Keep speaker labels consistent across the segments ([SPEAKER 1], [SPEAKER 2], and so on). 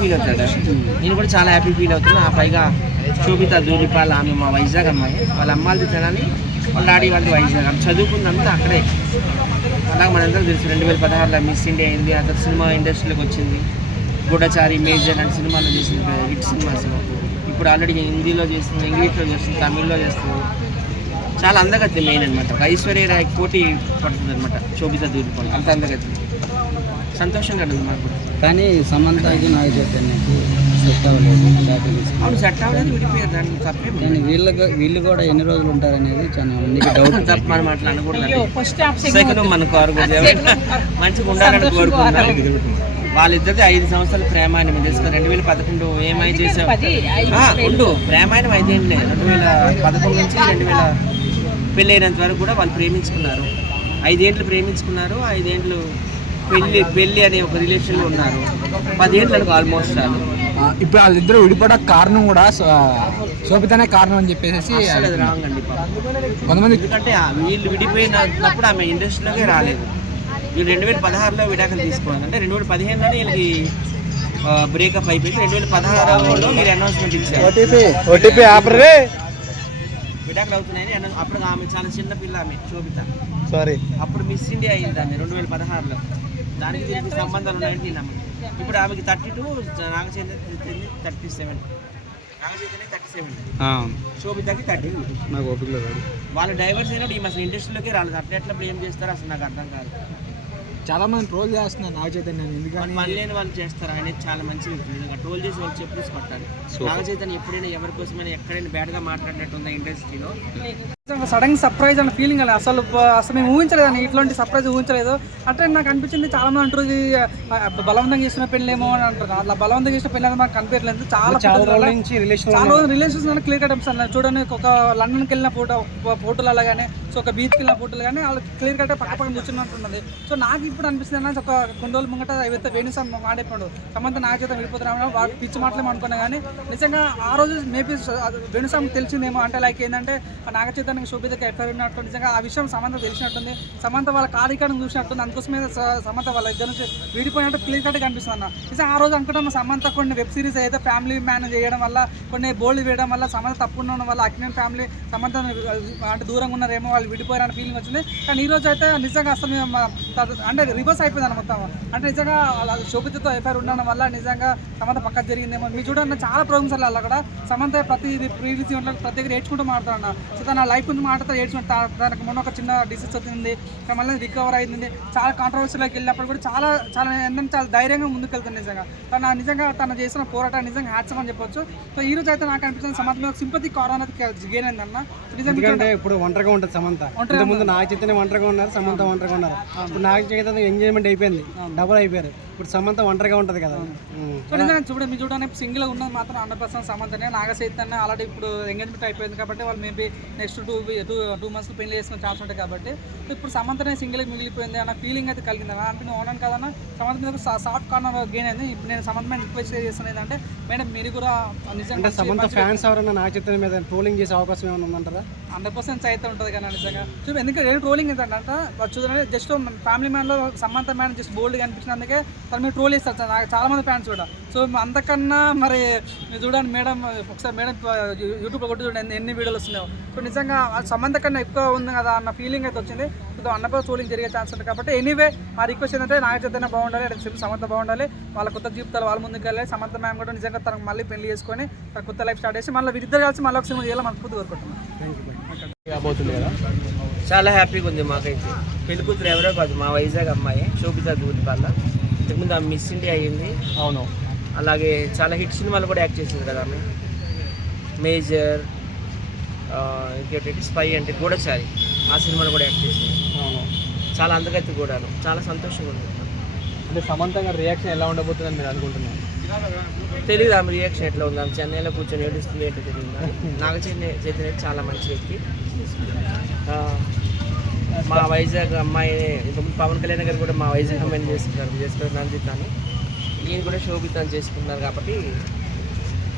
[SPEAKER 1] Feel అవుతాడు. నేను కూడా చాలా హ్యాపీ ఫీల్ అవుతున్నా. ఆ పైగా శోభిత దూరిపాల ఆమె మా వైజాగ్ అమ్మాయి. వాళ్ళ అమ్మాయిది తినని వాళ్ళ డాడీ వాళ్ళది వైజాగ్. ఆమె చదువుకుందంతా అక్కడే. అలాగే మనందరం తెలుసు. రెండు వేల పదహారులో మిస్ ఇండియా అయింది. ఆ తర్వాత సినిమా ఇండస్ట్రీలోకి వచ్చింది. గూఢచారి మేజర్ అండ్ సినిమాలో చేసింది. హిట్ సినిమాస్ ఇప్పుడు ఆల్రెడీ హిందీలో చేస్తుంది ఇంగ్లీష్లో చేస్తుంది తమిళ్ళో చేస్తుంది. చాలా అందగత్తి మెయిన్ అనమాట ఒక ఐశ్వర్య రాయ్ పోటీ పడుతుంది అనమాట శోభిత దూరిపాల అంత అందగత్తి. సంతోషంగా ఉంటుంది మాకు
[SPEAKER 2] కానీ సెట్ అవ్వలేదు బ్యాటరీ తీసుకుని.
[SPEAKER 1] అవును సెట్ అవ్వలేదు విడిపోయారు. దానికి తప్పే
[SPEAKER 2] కానీ వీళ్ళకి వీళ్ళు కూడా ఎన్ని రోజులు ఉంటారనేది చాలా మందికి డౌట్
[SPEAKER 1] తప్ప మనం అట్లా అనకూడదు.
[SPEAKER 3] ఫస్ట్ హాఫ్
[SPEAKER 1] సెకండ్ మన కోరకూడదు మంచిగా ఉండాలని వాళ్ళిద్దరిది ఐదు సంవత్సరాల ప్రేమాయణం మేము తెలుసుకున్నాం రెండు వేల పదకొండు ఏమై చేసావు? ఉండు. ప్రేమాయణం ఐదేంటి రెండు వేల పదకొండు నుంచి రెండు వేల పెళ్ళైనంత వరకు కూడా వాళ్ళు ప్రేమించుకున్నారు. ఐదేండ్లు ప్రేమించుకున్నారు ఐదేండ్లు పెళ్ళి పెళ్ళి అనే ఒక రిలేషన్లో ఉన్నారు. అనుకో ఆల్మోస్ట్ చాలు.
[SPEAKER 4] ఆ, ఇప్పుడు వాళ్ళిద్దరు విడిపడక కారణం కూడా సో- శోభితనే కారణం అని చెప్పేసి
[SPEAKER 1] అసలు అది రాంగ్ అండి పాపం.
[SPEAKER 4] కొంతమంది
[SPEAKER 1] ఎందుకంటే ఆ వీళ్ళు విడిపోయినప్పుడు ఆమె ఇండస్ట్రీలోకే రాలేదు. వీళ్ళు రెండు వేల పదహారులో విడాకులు తీసుకోవాలి. అంటే రెండు వేల పదిహేనులోనే వీళ్ళకి బ్రేకప్ అయిపోయింది. రెండు వేల పదహారులో మీరు అనౌన్స్మెంట్ ఇచ్చారు.
[SPEAKER 4] ఓటీపీ ఓటీపీ ఆపరే
[SPEAKER 1] విడాకులు అవుతున్నాయని announce- అప్పుడు ఆమె చాలా చిన్న పిల్ల ఆమె శోభిత.
[SPEAKER 4] సారీ
[SPEAKER 1] అప్పుడు మిస్ ఇండియా అయింది ఆమె రెండు వేల పదహారులో. దానికి దీనికి సంబంధాలు ఉన్నాయంటే నేను ఇప్పుడు ఆమెకి thirty two Naga Chaitanya thirty seven Naga Chaitanya thirty seven శోభితకి thirty
[SPEAKER 4] నాకు ఓపిక లేదు
[SPEAKER 1] వాళ్ళు డైవర్స్ అయినప్పుడు ఈ అసలు ఇండస్ట్రీలోకి రాలేదు. అట్లా ఎట్లా ఏం చేస్తారో అసలు నాకు అర్థం కాదు.
[SPEAKER 4] చాలా మంది ట్రోల్ చేస్తున్నారు నాగ చైతన్యాన్ని.
[SPEAKER 1] వాళ్ళు
[SPEAKER 4] ఎందుకని
[SPEAKER 1] పని లేని వాళ్ళు చేస్తారు. ఆయన చాలా మంచి వ్యక్తి నిజంగా టోల్ చేసి వాళ్ళు చెప్పేసి కొట్టాలి. నాగ చైతన్య ఎప్పుడైనా ఎవరి కోసమైనా ఎక్కడైనా బ్యాడ్గా మాట్లాడినట్టు ఉందా ఇండస్ట్రీలో
[SPEAKER 5] సడన్ సర్ప్రైజ్ అన్న ఫీలింగ్ అలా. అసలు అసలు మేము ఊహించలేదండి ఇట్లాంటి సర్ప్రైజ్ ఊహించలేదు. అంటే నాకు అనిపించింది చాలా మంది అంటారు ఇది బలవంతంగా చేసిన పెళ్ళేమో అని అంటారు. అట్లా బలవంతంగా చేసిన పెళ్ళి అనేది మాకు కనిపించలేదు చాలా
[SPEAKER 4] చాలా
[SPEAKER 5] రిలేషన్స్ క్లియర్ కట్ అనిపిస్తుంది. చూడండి ఒక లండన్కి వెళ్ళిన ఫోటో ఫోటోలు అలాగానే సో ఒక బీచ్కి వెళ్ళిన ఫోటోలు కానీ వాళ్ళు క్లియర్ కట్ పక్క పక్కన కూర్చున్నట్టున్నది సో నాకు ఇప్పుడు అనిపిస్తుంది అన్న ఒక కొన్ని రోజులు ముంగట ఏవైతే వేణుసాన్ మాట్లాడిపోయాడు సమంత నా చేత విడిపోతున్నామని వాడు పిచ్చి మాటలేమో అనుకున్నా కానీ నిజంగా ఆ రోజు మేబీ వేణుసాం తెలిసిందేమో అంటే లైక్ ఏంటంటే ఆ నాగ చైతన్య శోభితకి ఎఫ్ఐఆర్ ఉన్నట్టు నిజంగా ఆ విషయం సమంత తెలిసినట్టుంది. సమంత వాళ్ళ కార్యక్రమం చూసినట్టుంది. అందుకోసమే సమంత వాళ్ళ ఇద్దరు నుంచి విడిపోయినట్టు క్లియర్ కట్ కనిపిస్తుంది అన్న. నిజంగా ఆ రోజు అనుకుంటాం సమంత కొన్ని వెబ్ సిరీస్ అయితే ఫ్యామిలీ మ్యాన్ చేయడం వల్ల కొన్ని బోల్డ్ వేయడం వల్ల సమంత తప్పు ఉండడం వల్ల అక్కినేని ఫ్యామిలీ సమంత అంటే దూరంగా ఉన్నారేమో వాళ్ళు విడిపోయారని ఫీలింగ్ వచ్చింది. కానీ ఈ రోజు అయితే నిజంగా అసలు అంటే రివర్స్ అయిపోయింది మొత్తం. అంటే నిజంగా శోభితతో ఎఫ్ఐఆర్ ఉండడం వల్ల నిజంగా సమంత పక్కన జరిగిందేమో. మీరు చూడండి చాలా ప్రోగ్రామ్స్ అలా కూడా సమంత ప్రతి ప్రీవియస్ ప్రతి దగ్గర మాట్లాడుతున్నా సో తన లైఫ్ గురించి మాట్లాడుతూ ఏడ్చుకుంటా దానికి మొన్న ఒక చిన్న డిసీజ్ వచ్చింది మళ్ళీ రికవర్ అయింది. చాలా కాంట్రవర్సీలోకి వెళ్ళినప్పుడు కూడా చాలా చాలా ఏంటంటే చాలా ధైర్యంగా ముందుకు వెళ్తుంది నిజంగా. తన నిజంగా తను చేసిన పోరాటం నిజంగా హ్యాట్సమ్ అని చెప్పొచ్చు. సో ఈ రోజు అయితే నాకు అనిపిస్తుంది సమంత మీద సింపతి కరోనా గెయిన్ అయిందన్న.
[SPEAKER 4] ఎందుకంటే ఇప్పుడు ఒంటరిగా ఉంటుంది సమంత. ముందు నాగ చైతన్య ఒంటరిగా ఉన్నారు సమంత ఒంటరిగా ఉన్నారు. ఇప్పుడు నాగ చైతన్య ఎంజాయ్మెంట్ అయిపోయింది డబుల్ అయిపోయారు. ఇప్పుడు సమంత ఒంటరిగా ఉంటుంది కదా.
[SPEAKER 5] నిజంగా చూడండి మీరు చూడండి సింగిల్ ఉన్నది మాత్రం హండ్రెడ్ పర్సెంట్ సమంతనే. చైతన్య ఆల్రెడీ ఇప్పుడు ఎంగేజ్మెంట్ అయిపోయింది కాబట్టి వాళ్ళు maybe next two two two months పెళ్ళి చేసుకునే ఛాన్స్ ఉంటాయి కాబట్టి. ఇప్పుడు సమంతనే సింగిల్ మిగిలిపోయింది అన్న ఫీలింగ్ అయితే కలిగింది అన్న అంటే నేను ఓనను కదన్న సమంత మీద సాఫ్ట్ కార్నర్ గెయిన్ అయింది. ఇప్పుడు నేను సమంత మీద రిక్వెస్ట్ చేస్తున్నాను ఏంటంటే మేడం మీరు కూడా నిజంగా
[SPEAKER 4] అంటే సమంత ఫ్యాన్స్ ఎవరైనా నాగ చైతన్య మీద ట్రోలింగ్ చేసే అవకాశం ఏమైనా ఉందంటారా?
[SPEAKER 5] హండ్రెడ్ పర్సెంట్ అయితే ఉంటుంది కానీ నిజంగా. చూడండి ఎందుకంటే ఏం ట్రోలింగ్ ఏంటంటే చూడండి జస్ట్ ఫ్యామిలీ మ్యాన్లో సమంత మ్యాన్ జస్ట్ బోల్డ్ కనిపించినందుకే తను మీరు ట్రోల్ చేస్తారు నాకు చాలా మంది ఫ్యాన్స్ కూడా. సో అంతకన్నా మరి మీరు చూడండి మేడం ఒకసారి మేడం యూట్యూబ్లో కొట్టి చూడండి ఎన్ని- వీడియోలు వస్తున్నాయో. సో నిజంగా ఆ సమంత కన్నా ఎక్కువ ఉంది కదా అన్న ఫీలింగ్ అయితే వచ్చింది. సో అన్నపై ట్రోలింగ్ జరిగే ఛాన్స్ ఉంది కాబట్టి ఎనీవే మా రిక్వెస్ట్ ఏంటంటే నాగ చైతన్య బాగుండాలి అంటే చెప్పి సమంత బాగుండాలి వాళ్ళ కొత్త జీవితాలు వాళ్ళ ముందుకు వెళ్ళాలి. సమంత మ్యామ్ కూడా నిజంగా తనకు మళ్ళీ పెళ్ళి చేసుకొని తన కొత్త లైఫ్ స్టార్ట్ చేసి మళ్ళీ వీరిద్దరు కలిసి మళ్ళీ ఒక సినిమా చేయాలి మనస్ఫూర్తి కోరుకుంటున్నాం
[SPEAKER 4] కాబోతుంది కదా?
[SPEAKER 1] చాలా హ్యాపీగా ఉంది మాకైతే. పెళ్ళి కూతురు ఎవరో కాదు మా వైజాగ్ అమ్మాయి శోభిత దూరిపాల ఇంతకుముందు ఆమె మిస్ ఇండియా అయ్యింది.
[SPEAKER 4] అవును.
[SPEAKER 1] అలాగే చాలా హిట్ సినిమాలు కూడా యాక్ట్ చేసింది కదా ఆమె. మేజర్ ఇంకేంటి స్పై అంటే గూఢచారి. ఆ సినిమాలో కూడా యాక్ట్ చేసింది.
[SPEAKER 4] అవును.
[SPEAKER 1] చాలా అందగత్తి కూడాను. చాలా సంతోషంగా ఉంది.
[SPEAKER 4] అంటే సమంత గారి రియాక్షన్ ఎలా ఉండబోతుందని మీరు అనుకుంటున్నారు?
[SPEAKER 1] తెలియదు ఆమె రియాక్షన్ ఎట్లా ఉంది. ఆమె చెన్నైలో కూర్చొని ఏడుస్తుంది ఏంటో తెలియదు నాగ చైతన్య చైతన్య చాలా మంచి వ్యక్తి. మా వైజాగ్ అమ్మాయి పవన్ కళ్యాణ్ గారు కూడా మా వైజాగ్ అమ్మాయిని చేసుకున్నారు చేసుకున్నారు నందిత అని నేను కూడా శోభితాన్ని చేసుకుంటున్నారు కాబట్టి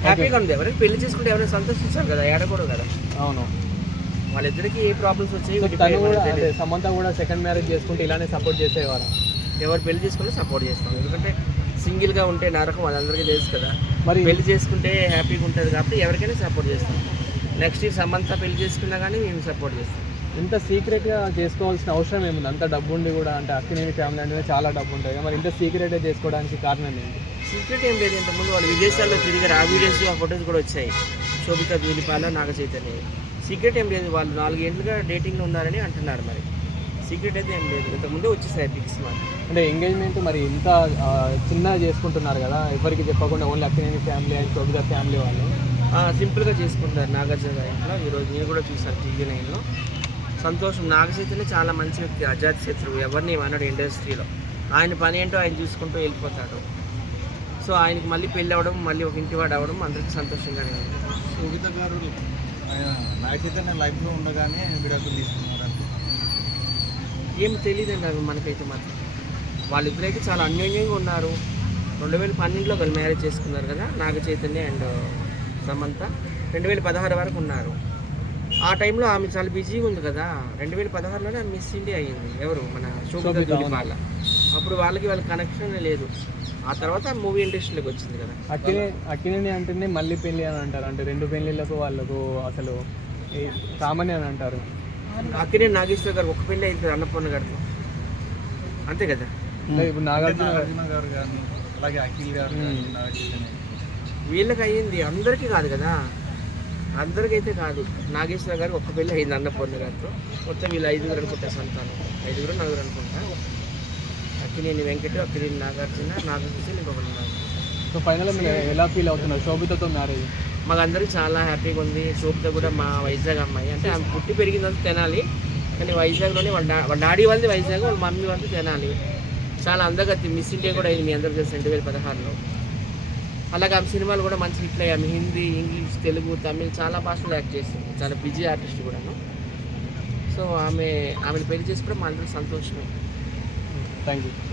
[SPEAKER 1] హ్యాపీగా ఉంది. ఎవరైనా పెళ్ళి చేసుకుంటే ఎవరైనా సంతోషించారు కదా ఏడకూడదు కదా.
[SPEAKER 4] అవును.
[SPEAKER 1] వాళ్ళిద్దరికి ఏ ప్రాబ్లమ్స్ వచ్చాయి.
[SPEAKER 4] సమంత కూడా సెకండ్ మ్యారేజ్ చేసుకుంటే ఇలానే సపోర్ట్ చేసేవారు?
[SPEAKER 1] ఎవరు పెళ్ళి చేసుకుంటే సపోర్ట్ చేస్తాం. ఎందుకంటే సింగిల్గా ఉంటే నరకం అది అందరికీ తెలుసు కదా.
[SPEAKER 4] మరి
[SPEAKER 1] పెళ్ళి చేసుకుంటే హ్యాపీగా ఉంటుంది కాబట్టి ఎవరికైనా సపోర్ట్ చేస్తాం. నెక్స్ట్ ఇయర్ సమంత పెళ్ళి చేసుకున్నా కానీ మేము సపోర్ట్ చేస్తాం.
[SPEAKER 4] ఇంత సీక్రెట్గా చేసుకోవాల్సిన అవసరం ఏముంది? అంత డబ్బు ఉండి కూడా అంటే అక్కినేని ఫ్యామిలీ అంటే చాలా డబ్బు ఉంటుంది మరి ఇంత సీక్రెట్గా చేసుకోవడానికి కారణం ఏంటి?
[SPEAKER 1] సీక్రెట్ ఏం లేదు. ఇంతకుముందు వాళ్ళు విదేశాల్లో తిరిగారు ఆ వీడియోస్ ఆ ఫొటోస్ కూడా వచ్చాయి. శోభిత ధూలిపాల నాగ చైతన్య సీక్రెట్ ఏం లేదు. వాళ్ళు నాలుగేంట్లుగా డేటింగ్లో ఉన్నారని అంటున్నారు మరి. సీక్రెట్ అయితే ఏం లేదు. ఇంతకుముందే వచ్చేసాయి పిక్స్ మాకు.
[SPEAKER 4] అంటే ఎంగేజ్మెంట్ మరి ఇంత చిన్నగా చేసుకుంటున్నారు కదా ఎవరికి చెప్పకుండా only Akkineni family and Sobhita family వాళ్ళు.
[SPEAKER 1] సింపుల్గా చేసుకుంటారు నాగార్జున గారి ఇంట్లో. ఈరోజు నేను కూడా చూసాను టీవీ నైన్లో. సంతోషం. నాగ చైతన్య చాలా మంచి వ్యక్తి అజాత్ శత్రువు. ఎవరిని అన్నాడు ఇండస్ట్రీలో. ఆయన పని ఏంటో ఆయన చూసుకుంటూ వెళ్ళిపోతాడు. సో ఆయనకి మళ్ళీ పెళ్ళి అవ్వడం మళ్ళీ ఒక ఇంటి వాడు అవ్వడం అందరికీ సంతోషంగానే ఉంది.
[SPEAKER 2] శోభిత గారు నాగ చైతన్య లైఫ్లో ఉండగానే విడాకులు తీసుకున్నారు
[SPEAKER 1] ఏం తెలియదండి అవి మనకైతే మాత్రం. వాళ్ళిద్దరైతే చాలా అన్యోన్యంగా ఉన్నారు. రెండు వేల పన్నెండులో ఒకరు మ్యారేజ్ చేసుకున్నారు కదా నాగ చైతన్య అండ్ సమంత. రెండు వేల పదహారు వరకు ఉన్నారు. ఆ టైంలో ఆమె చాలా బిజీగా ఉంది కదా రెండు వేల పదహారులోనే ఆమె మిస్ ఇండియా అయ్యింది. ఎవరు? మన శోభిత ధూళిపాల అప్పుడు వాళ్ళకి వాళ్ళ కనెక్షన్ లేదు. ఆ తర్వాత మూవీ ఇండస్ట్రీలోకి వచ్చింది కదా.
[SPEAKER 4] అక్కినే అక్కినేని అంటేనే మళ్ళీ పెళ్ళి అని అంటారు. అంటే రెండు పెళ్ళిళ్ళకు వాళ్ళకు అసలు కామన్ అని అంటారు.
[SPEAKER 1] అక్కడే నాగేశ్వర గారు ఒక పెళ్ళి అయింది అన్నపూర్ణ గారితో అంతే కదా?
[SPEAKER 4] ఇప్పుడు నాగార్జున గారు-
[SPEAKER 2] కానీ అలాగే అఖిల్ గారు
[SPEAKER 1] వీళ్ళకి అయ్యింది అందరికీ కాదు కదా? అందరికైతే కాదు. నాగేశ్వర గారు ఒక్క పెళ్ళి అయింది అన్నపూర్ణ గారితో. మొత్తం వీళ్ళు ఐదుగురు అనుకుంటా సంతానం. ఐదుగురు నలుగురు అనుకుంటా. అక్కినేని వెంకట అక్కినేని నాగార్జున నాగకృష్ణ ఇంకొకరు ఉన్నారు.
[SPEAKER 4] సో ఫైనల్ మీరు ఎలా ఫీల్ అవుతున్నారు? శోభితతో మ్యారేజ్
[SPEAKER 1] మాకందరికి చాలా హ్యాపీగా ఉంది. శోభిత కూడా మా వైజాగ్ అమ్మాయి. అంటే ఆమె పుట్టి పెరిగిందంతా తినాలి. కానీ వైజాగ్లోనే వాళ్ళ డా- వాళ్ళ డాడీ వాళ్ళది వైజాగ్ వాళ్ళ మమ్మీ వాళ్ళది తినాలి. చాలా అందగా మిస్ ఇండియా కూడా అయింది మీ అందరూ తెలుసు రెండు వేల పదహారులో. అలాగే ఆమె సినిమాలు కూడా మంచి హిట్లు అయ్యాము హిందీ ఇంగ్లీష్ తెలుగు తమిళ్ చాలా భాషలు యాక్ట్ చేస్తుంది చాలా బిజీ ఆర్టిస్ట్ కూడాను. సో ఆమె ఆమెను పెళ్ళి చేసుకోవడం మా అందరూ సంతోషమే.
[SPEAKER 4] Thank you